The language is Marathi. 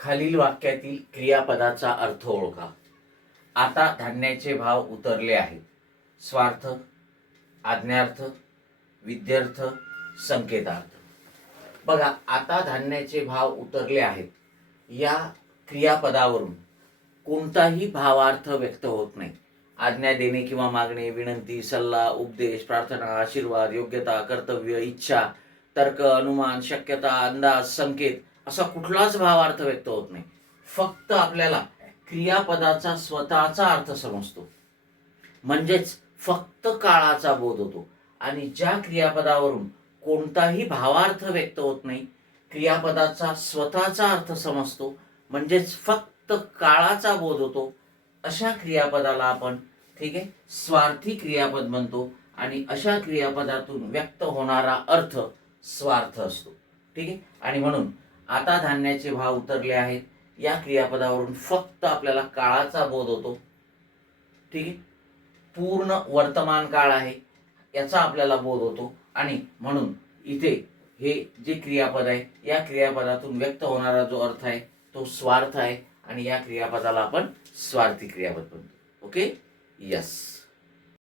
खालील वाक्यातील क्रियापदाचा अर्थ ओळखा. आता धान्याचे भाव उतरले आहेत. स्वार्थ, आज्ञार्थ, विद्यार्थ, संकेतार्थ. बघा, आता धान्याचे भाव उतरले आहेत या क्रियापदावरून कोणताही भावार्थ व्यक्त होत नाही. आज्ञा देणे किंवा मागणे, विनंती, सल्ला, उपदेश, प्रार्थना, आशीर्वाद, योग्यता, कर्तव्य, इच्छा, तर्क, अनुमान, शक्यता, अंदाज, संकेत असा कुठलाच भावार्थ व्यक्त होत नाही. फक्त आपल्याला क्रियापदाचा स्वतःचा अर्थ समजतो, म्हणजेच फक्त काळाचा बोध होतो. आणि ज्या क्रियापदावरून कोणताही भावार्थ व्यक्त होत नाही, क्रियापदाचा स्वतःचा अर्थ समजतो, म्हणजेच फक्त काळाचा बोध होतो, अशा क्रियापदाला आपण स्वार्थी क्रियापद म्हणतो. आणि अशा क्रियापदातून व्यक्त होणारा अर्थ स्वार्थ असतो. आणि म्हणून आता धान्याचे भाव उतरले आहेत या क्रियापदावरून फक्त आपल्याला काळाचा बोध होतो. पूर्ण वर्तमान काळ आहे याचा आपल्याला बोध होतो. आणि म्हणून इथे हे जे क्रियापद आहे या क्रियापदातून व्यक्त होणारा जो अर्थ आहे तो स्वार्थ आहे. आणि या क्रियापदाला आपण स्वार्थी क्रियापद म्हणतो. Okay, yes.